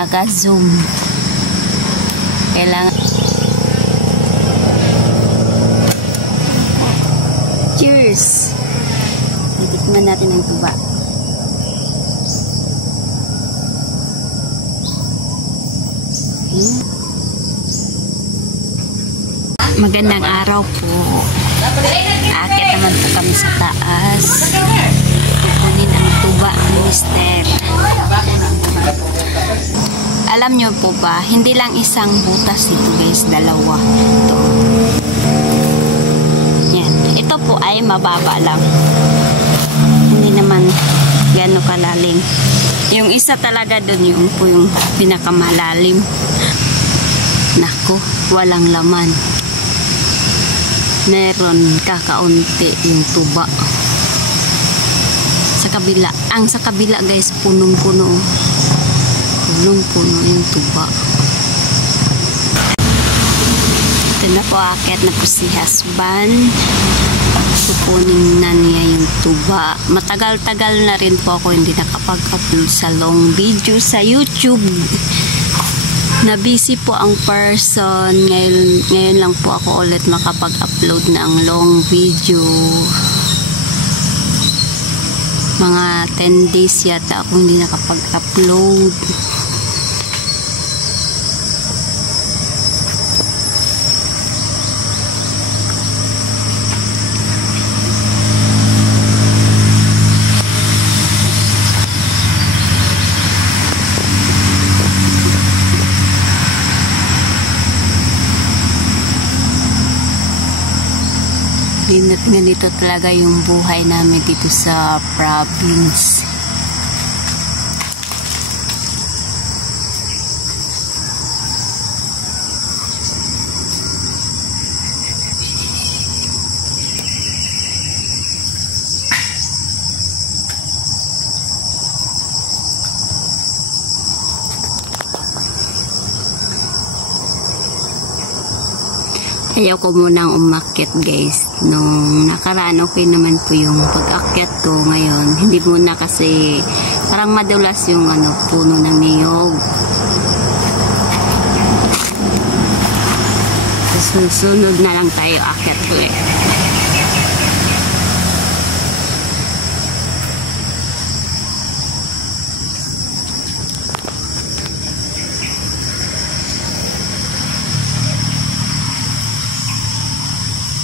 naka-zoom. Kailangan. Cheers! Titikman natin ang tuba. Magandang araw po. Aakyat naman po kami sa taas. Tukunin ang tuba ni Mister. Alam nyo po ba, hindi lang isang butas dito guys, dalawa. Ito. Yan. Ito po ay mababa lang. Hindi naman gano'ng kalalim. Yung isa talaga doon, yung po yung pinakamalalim. Naku, walang laman. Meron kakaunti yung tuba. Sa kabila, sa kabila guys, punong-puno. Punong-puno yung tuba. Ito na po, aakyat na po si husband. Sukunin na niya yung tuba. Matagal-tagal na rin po ako hindi nakapag-upload sa long video sa YouTube. Na busy po ang person. Ngayon lang po ako ulit makapag-upload ng long video. Mga 10 days yata ako hindi nakapag-upload. Ganito talaga yung buhay namin dito sa province. Ayaw ko munang umakyat guys. Nung nakaraan okay naman po yung pag-akyat ko. Ngayon hindi muna kasi parang madulas yung puno ng niyog. Susunod na lang tayo akyat ko eh.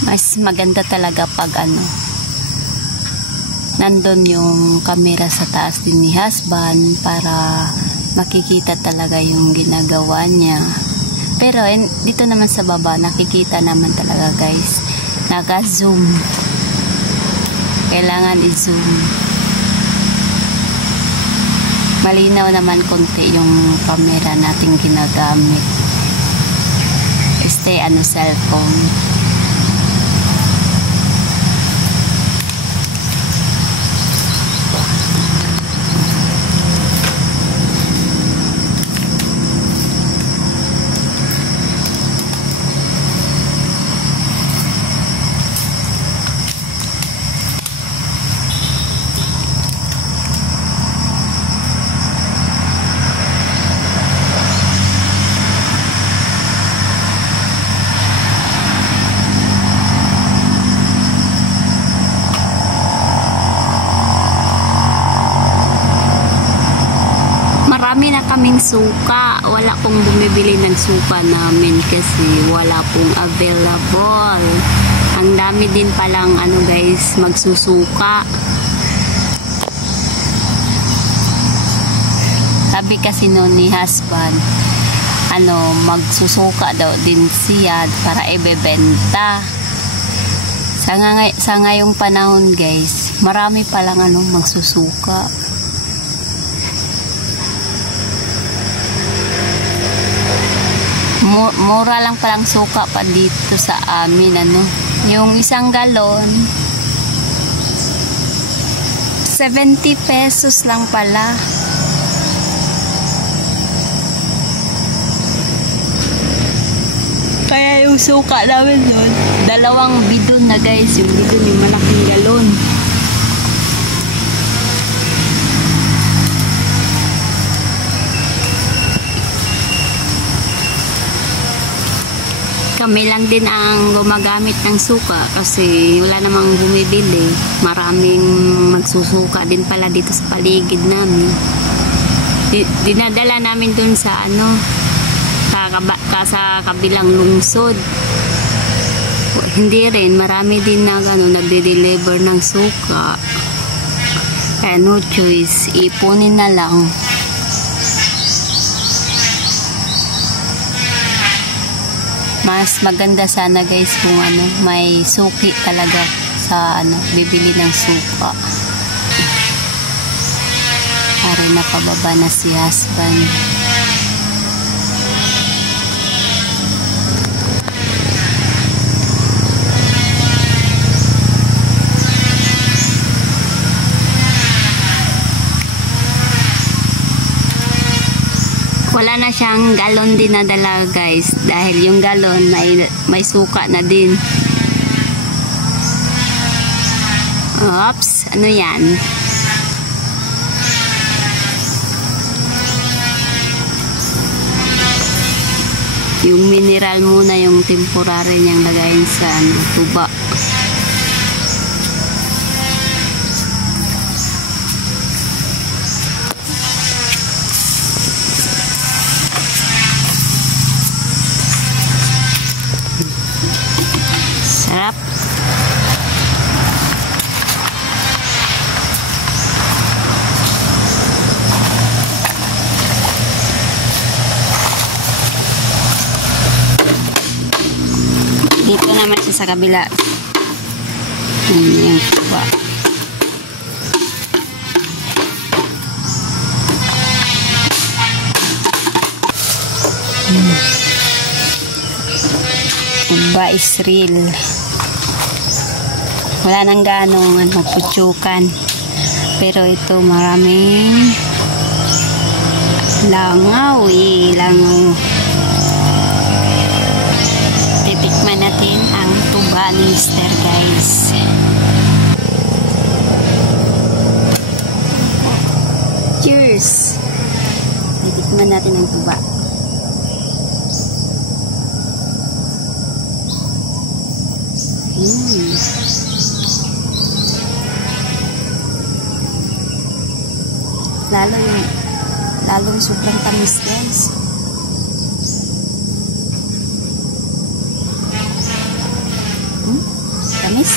Mas maganda talaga pag nandun yung camera sa taas din ni husband para makikita talaga yung ginagawa niya. Pero dito naman sa baba nakikita naman talaga guys. Naka-zoom. Kailangan i-zoom. Malinaw naman konti yung camera nating ginagamit. Cellphone. Marami na kaming suka. Wala pong bumibili ng suka namin kasi wala pong available. Ang dami din palang guys, magsusuka. Sabi kasi noon ni husband, magsusuka daw din siya para ibebenta. Sa ngayong panahon guys, marami palang magsusuka. Mura lang palang suka pa dito sa amin yung isang galon 70 pesos lang pala. Kaya yung suka namin nun, 2 bidon na guys. Yung bidon yung malaking galon. kami lang din ang gumagamit ng suka kasi wala namang bumibili. Maraming magsusuka din pala dito sa paligid namin. Dinadala namin dun sa sa kabilang lungsod. Hindi rin, marami din na nagde-deliver ng suka. Kaya no choice, ipunin na lang. Mas maganda sana guys kung may suki talaga sa bibili ng suka. Para nakababa na si husband. Wala na siyang galon din na dala guys dahil yung galon may suka na din. Oops, ano yan? Yung mineral muna yung temporary niyang lagayin sa tuba. Sarap. Dito naman siya sa kabila. Yung tuba. Tuba is real. Wala nang ganong putsukan. Pero ito maraming langaw langaw. Titikman natin ang tuba ni Mister guys. Cheers! Titikman natin ang tuba. Lalong sobrang tamis guys. Tamis.